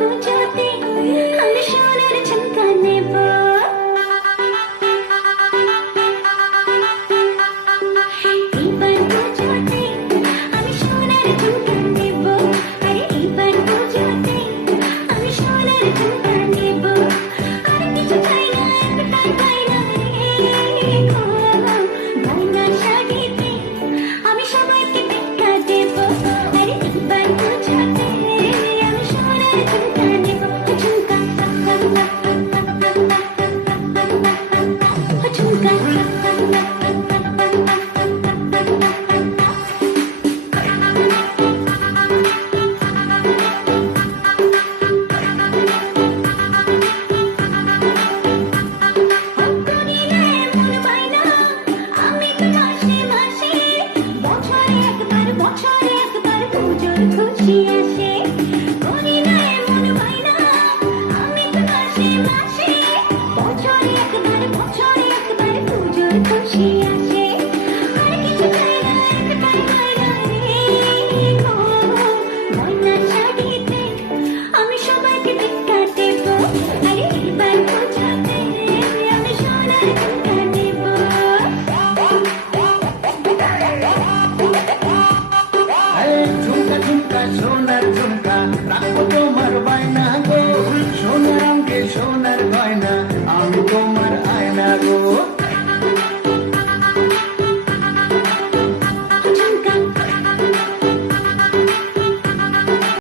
পূজাতে আমি সোনার ঝুমকা নেব। এইবার পূজাতে আমি সোনার ঝুমকা নেব। আরে এইবার পূজাতে আমি সোনার ঝুমকা নেব। আর কিছু চাই না, একটাই গয়না রে গো। গয়না শাড়িতে আমি সবাইকে টেক্কা দেব। আরে এইবার পূজাতে আমি সোনার ঝুমকা নেব। ঝুমকা ঝুমকা করিলে মন বাইনা আমি তো মাসে মাসে বছরে একবার পুজোর খুশি আসে। করিলে মন বাইনা আমি তো মাসে মাসে বছরে একবার পুজোর খুশি আসে। আর কিছু চাই না, একটাই গয়না রে গো। গয়না শাড়িতে আমি সবাইকে টেক্কা দেব। আরে এইবার পূজাতে আমি সোনার ঝুমকা নেব। আরে ঝুমকা ঝুমকা সোনার ঝুমকা রাখবো তোমার বায়না গো। সোনার অঙ্গে সোনার গয়না